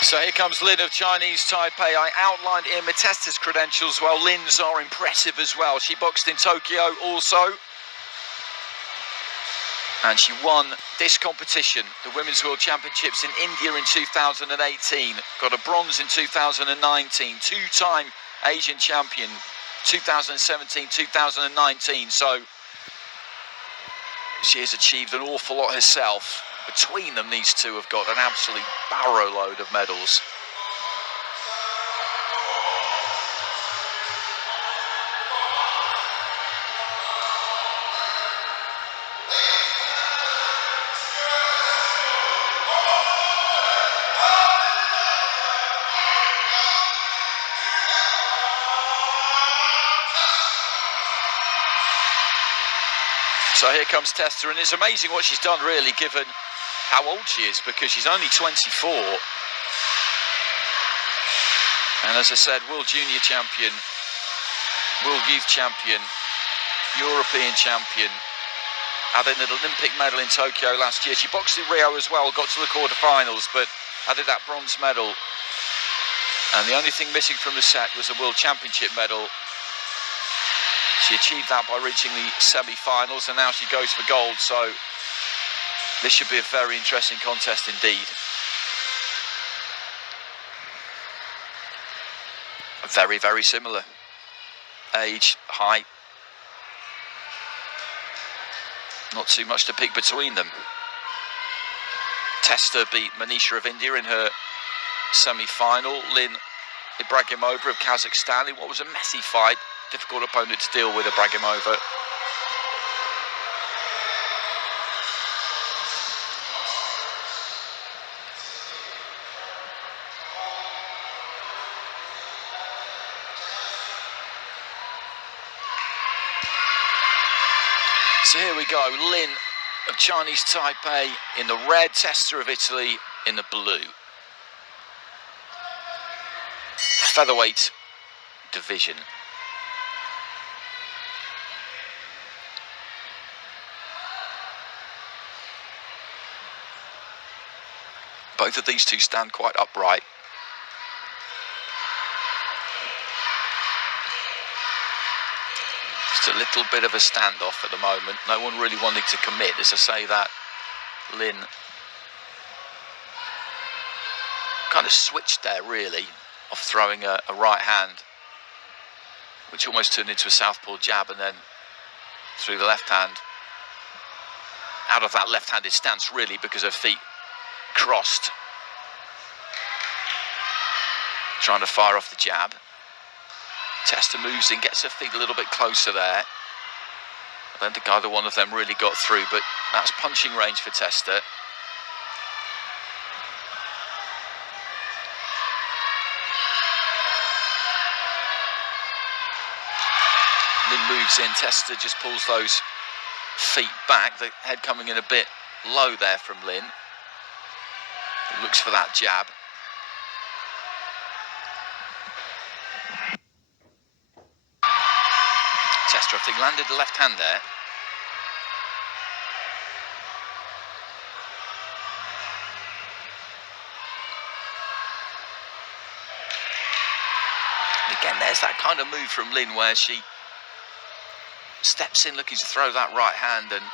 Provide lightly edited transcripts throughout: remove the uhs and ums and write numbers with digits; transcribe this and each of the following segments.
So here comes Lin of Chinese Taipei. I outlined in my Testa's credentials, well, Lin's are impressive as well. She boxed in Tokyo also. And she won this competition, the Women's World Championships in India in 2018. Got a bronze in 2019, two-time Asian champion, 2017, 2019. So she has achieved an awful lot herself. Between them, these two have got an absolute barrow load of medals. So here comes TESTA, and it's amazing what she's done, really, given how old she is, because she's only 24. And as I said, World Junior Champion, World Youth Champion, European Champion, added an Olympic medal in Tokyo last year. She boxed in Rio as well, got to the quarterfinals, but added that bronze medal. And the only thing missing from the set was a World Championship medal. She achieved that by reaching the semi-finals, and now she goes for gold. So this should be a very interesting contest indeed. Very, very similar. Age, height. Not too much to pick between them. TESTA beat Manisha of India in her semi-final. Lin.Y Ibragimova of Kazakhstan in what was a messy fight. Difficult opponent to deal with, Ibragimova. So here we go, Lin of Chinese Taipei in the red, TESTA of Italy in the blue. Featherweight division. Both of these two stand quite upright. Just a little bit of a standoff at the moment. No one really wanting to commit. As I say that, Lin kind of switched there, really, of throwing a right hand, which almost turned into a southpaw jab, and then through the left hand. Out of that left-handed stance, really, because her feet crossed. Trying to fire off the jab. TESTA moves in, gets her feet a little bit closer there. I don't think either one of them really got through, but that's punching range for TESTA. Lin moves in, TESTA just pulls those feet back, the head coming in a bit low there from Lin. Looks for that jab. TESTA, I think, landed the left hand there. And again, there's that kind of move from Lin where she steps in looking to throw that right hand and,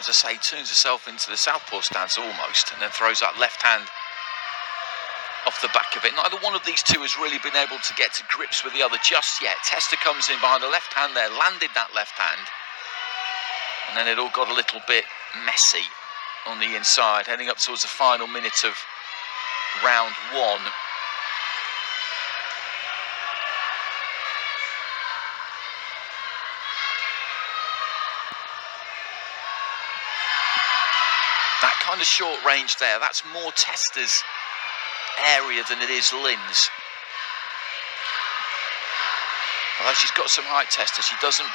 as I say, turns herself into the southpaw stance almost, and then throws that left hand off the back of it. Neither one of these two has really been able to get to grips with the other just yet. TESTA comes in behind the left hand there, landed that left hand, and then it all got a little bit messy on the inside, heading up towards the final minute of round one. That kind of short range there, that's more TESTA's area than it is Lin's. Although she's got some height, TESTA, she doesn't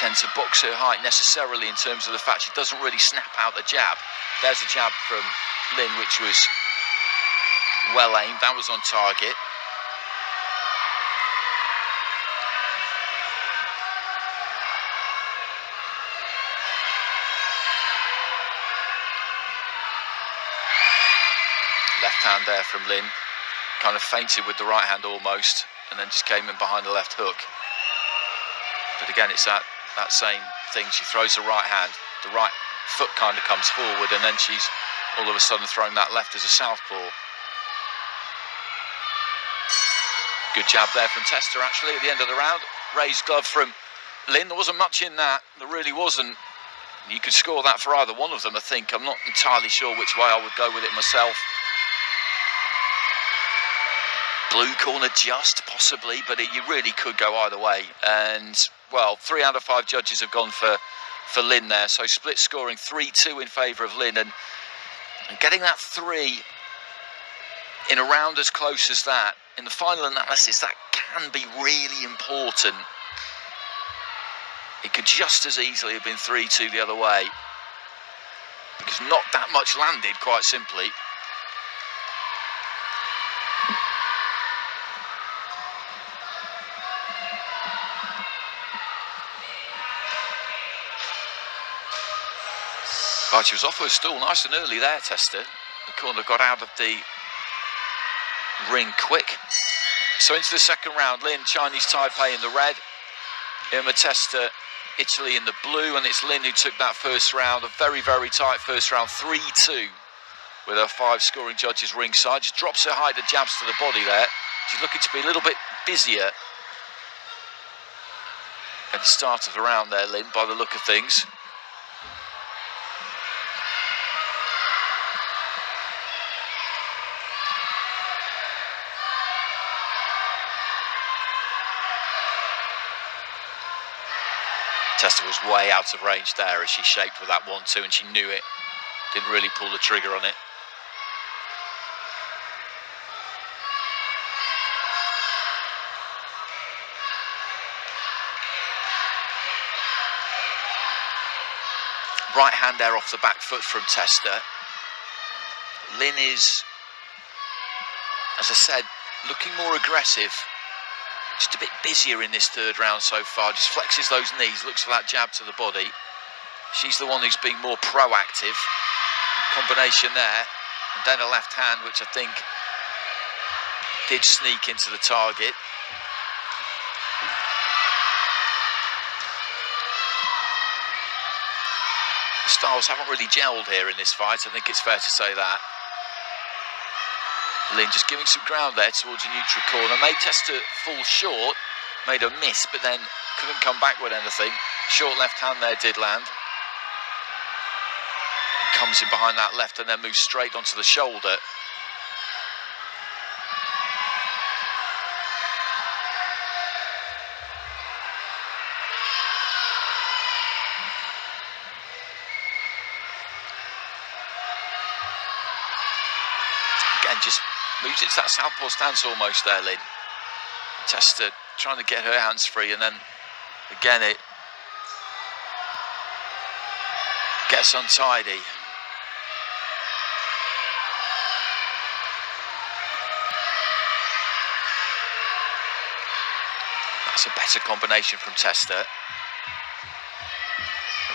tend to box her height necessarily, in terms of the fact she doesn't really snap out the jab. There's a jab from Lin, which was well aimed, that was on target. Left hand there from Lin. Kind of feinted with the right hand almost, and then just came in behind the left hook. But again, it's that same thing. She throws the right hand, the right foot kind of comes forward, and then she's all of a sudden throwing that left as a southpaw. Good jab there from TESTA actually at the end of the round. Raised glove from Lin. There wasn't much in that. There really wasn't. You could score that for either one of them, I think. I'm not entirely sure which way I would go with it myself. Blue corner just, possibly, but you really could go either way. And, well, 3 out of 5 judges have gone for Lin there. So split scoring 3-2 in favour of Lin. And getting that 3 in a round as close as that, in the final analysis, that can be really important. It could just as easily have been 3-2 the other way, because not that much landed, quite simply. Right, she was off her stool nice and early there, TESTA. The corner got out of the ring quick. So into the second round, Lin, Chinese Taipei in the red, Irma TESTA, Italy in the blue, and it's Lin who took that first round, a very, very tight first round, 3-2, with her 5 scoring judges ringside. Just drops her height and jabs to the body there. She's looking to be a little bit busier at the start of the round there, Lin, by the look of things. TESTA was way out of range there as she shaped with that 1-2, and she knew it. Didn't really pull the trigger on it. Right hand there off the back foot from TESTA. Lin is, as I said, looking more aggressive. Just a bit busier in this third round so far. Just flexes those knees, looks for that jab to the body. She's the one who's being more proactive. Combination there. And then a left hand, which I think did sneak into the target. The styles haven't really gelled here in this fight. I think it's fair to say that. Lin just giving some ground there towards a neutral corner. Made TESTA fall short, made a miss, but then couldn't come back with anything. Short left hand there did land. Comes in behind that left and then moves straight onto the shoulder. Again, just moves into that southpaw stance almost there, Lin. TESTA trying to get her hands free, and then again it gets untidy. That's a better combination from TESTA. I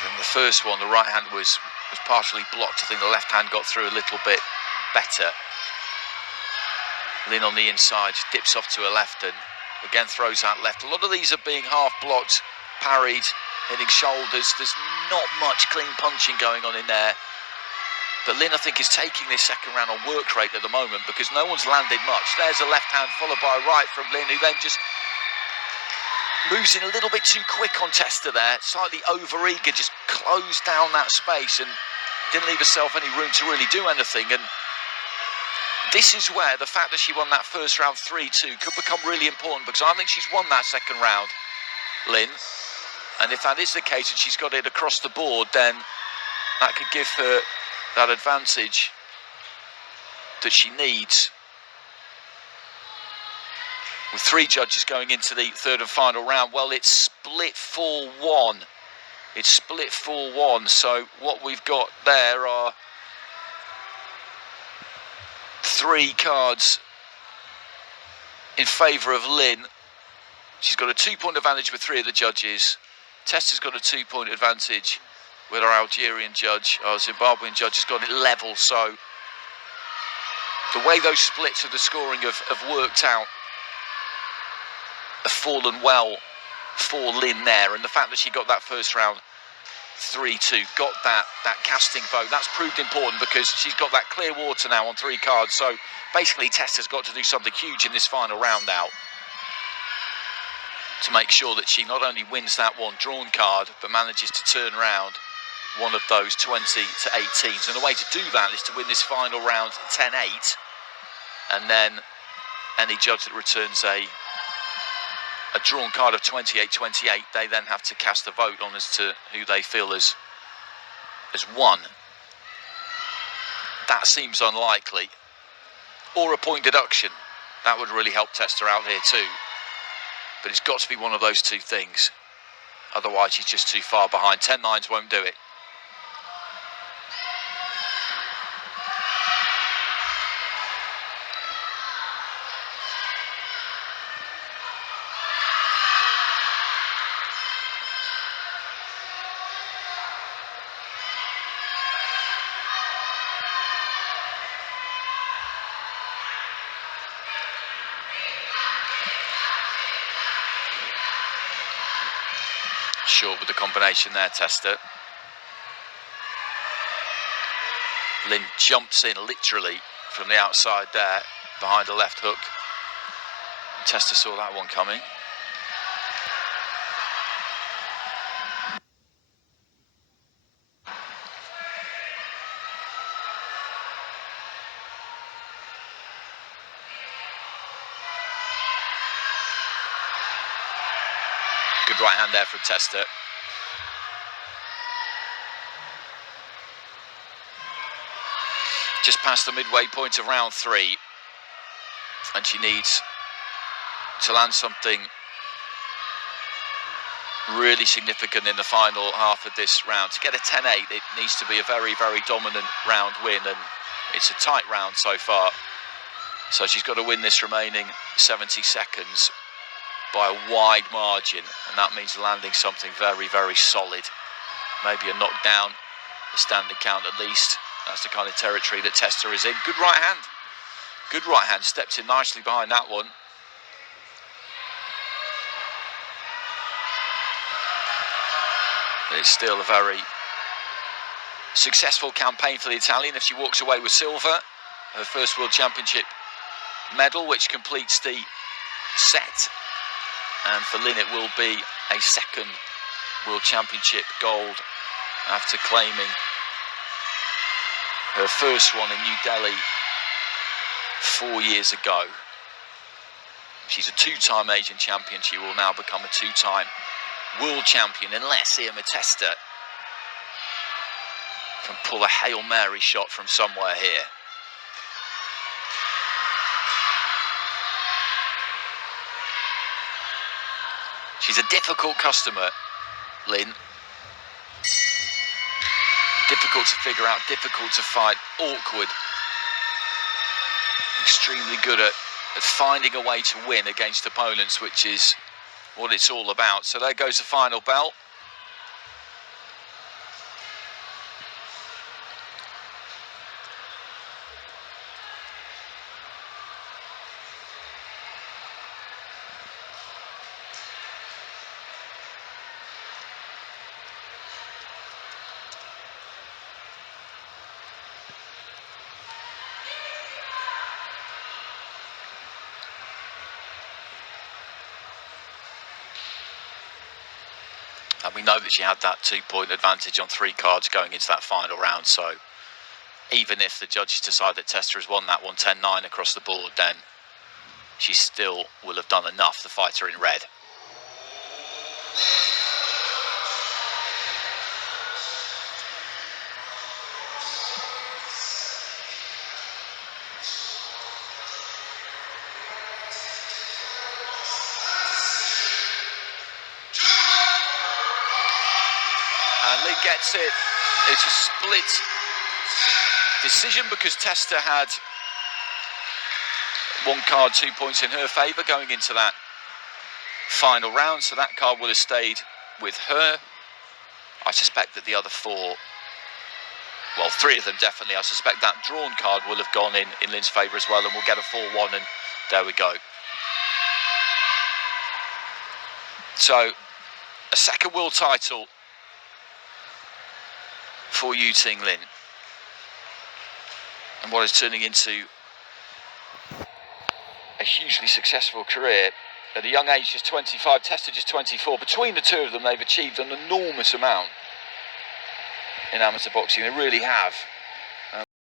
think the first one, the right hand was partially blocked. I think the left hand got through a little bit better. Lin on the inside, just dips off to her left and again throws that left. A lot of these are being half blocked, parried, hitting shoulders. There's not much clean punching going on in there. But Lin, I think, is taking this second round on work rate at the moment because no one's landed much. There's a left hand followed by a right from Lin, who then just moves in a little bit too quick on TESTA there. Slightly over-eager, just closed down that space and didn't leave herself any room to really do anything. And this is where the fact that she won that first round 3-2 could become really important, because I think she's won that second round, Lin. And if that is the case and she's got it across the board, then that could give her that advantage that she needs. With 3 judges going into the third and final round, well, it's split 4-1. It's split 4-1. So what we've got there are 3 cards in favour of Lin. She's got a 2-point advantage with 3 of the judges. TESTA's got a 2-point advantage with our Algerian judge. Our Zimbabwean judge has got it level. So the way those splits of the scoring have worked out have fallen well for Lynn there, and the fact that she got that first round 3-2, got that casting vote, that's proved important because she's got that clear water now on 3 cards. So basically Testa's got to do something huge in this final round now to make sure that she not only wins that one drawn card but manages to turn around one of those 20 to 18s. And the way to do that is to win this final round 10-8, and then any judge that returns a drawn card of 28-28, they then have to cast a vote on as to who they feel has won. That seems unlikely. Or a point deduction. That would really help Testa out here too. But it's got to be one of those two things. Otherwise she's just too far behind. 10-9s won't do it. Short with the combination there, Testa. Lynn jumps in literally from the outside there, behind the left hook. Testa saw that one coming. Good right hand there from Testa. Just past the midway point of round 3, and she needs to land something really significant in the final half of this round. To get a 10-8, it needs to be a very, very dominant round win, and it's a tight round so far. So she's got to win this remaining 70 seconds by a wide margin, and that means landing something very, very solid. Maybe a knockdown, a standing count at least. That's the kind of territory that Testa is in. Good right hand. Good right hand. Steps in nicely behind that one. But it's still a very successful campaign for the Italian if she walks away with silver. Her first World Championship medal, which completes the set. And for Lynn, it will be a second World Championship gold after claiming her first one in New Delhi 4 years ago. She's a 2-time Asian champion. She will now become a 2-time world champion unless Testa can pull a Hail Mary shot from somewhere here. She's a difficult customer, Lynn. Difficult to figure out, difficult to fight, awkward. Extremely good at finding a way to win against opponents, which is what it's all about. So there goes the final bell. And we know that she had that 2-point advantage on 3 cards going into that final round. So even if the judges decide that Testa has won that one 10-9 across the board, then she still will have done enough, the fighter in red. And Lynn gets it. It's a split decision because Testa had 1 card, 2 points in her favour going into that final round. So that card would have stayed with her. I suspect that the other 4 well, 3 of them definitely. I suspect that drawn card will have gone in Lin's favour as well, and we'll get a 4-1, and there we go. So, a second world title for Yu Ting Lin, and what is turning into a hugely successful career. At a young age, just 25, TESTA just 24. Between the two of them, they've achieved an enormous amount in amateur boxing. They really have.